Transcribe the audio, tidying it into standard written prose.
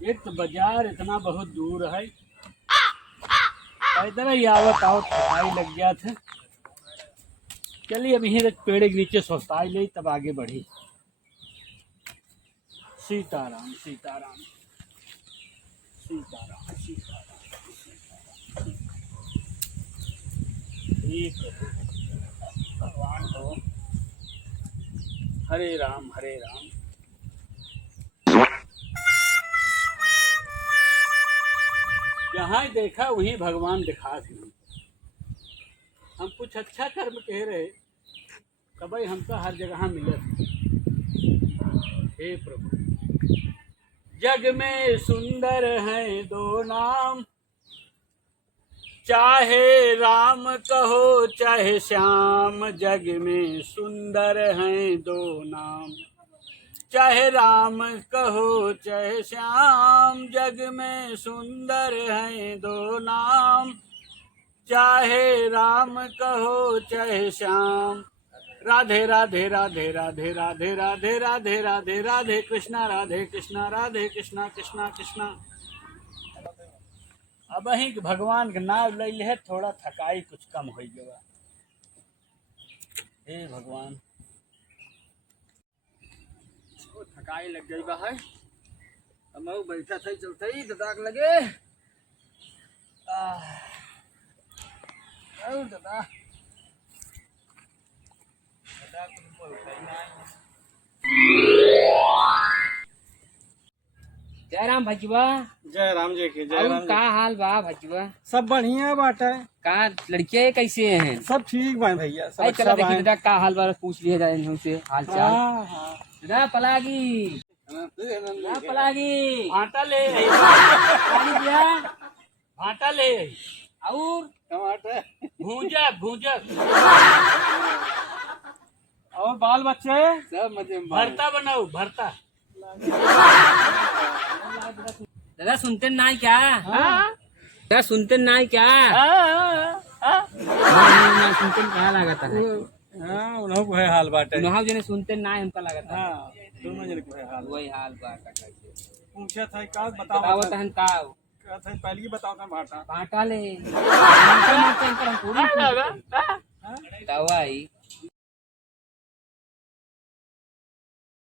एक तो बाजार इतना बहुत दूर है, पैदल ही आवत आवत थकाई लग गया था। चलिए अब यहीं पेड़ के नीचे सोचताई ले तब आगे बढ़ी। सीताराम सीताराम सीताराम सीताराम। ठीक है, भगवान हो। हरे राम हरे राम। जहाँ देखा वही भगवान दिखा थे। हम कुछ अच्छा कर्म कह रहे तब भाई हमको हर जगह मिले। हे प्रभु, जग में सुंदर हैं दो नाम, चाहे राम कहो चाहे श्याम। जग में सुंदर हैं दो नाम, चाहे राम कहो चाहे श्याम। जग में सुंदर हैं दो नाम, चाहे राम कहो चाहे श्याम। राधे राधे राधे राधे राधे राधे राधे राधे राधे कृष्णा राधे कृष्णा राधे कृष्णा कृष्णा कृष्णा। अब ही भगवान के नाम ले ले, थोड़ा थकाई कुछ कम हो गया। हे भगवान, थकाई लग गई बा है। हम बैठा थे चलते ही दाग लगे। दादा जय राम भजुआ। जय राम जी की जय और राम। का हाल बा भजुआ? सब बढ़िया बाटे। का लड़के कैसे हैं? सब ठीक बा भैया, सब अरे अच्छा चला बा। देखी दादा का हाल बा, पूछ लिया जाए इन्हों से हाल चाल। हाँ हाँ। दादा पलागी दादा पलागी भाटा ले पलागी दिया भाटा ले और टमाटर भूंजक भूंजक और बाल बच्चे सब मजे में। भरता बनाओ भरता। दादा सुनते नहीं क्या? दादा सुनते नहीं क्या? ना सुनते कहा लागता है। हाँ उन्हों को है हाल बाटे। नहाव जने सुनते नहीं हमका लागता है। हाँ दोनों जन को है हाल। वही हाल बा का पूछा था का बताओ बतावत हन का क्या था पहले ही बताओ था भाटा। भाटा ले भाटा मारते हैं पर हम पूरी दवाई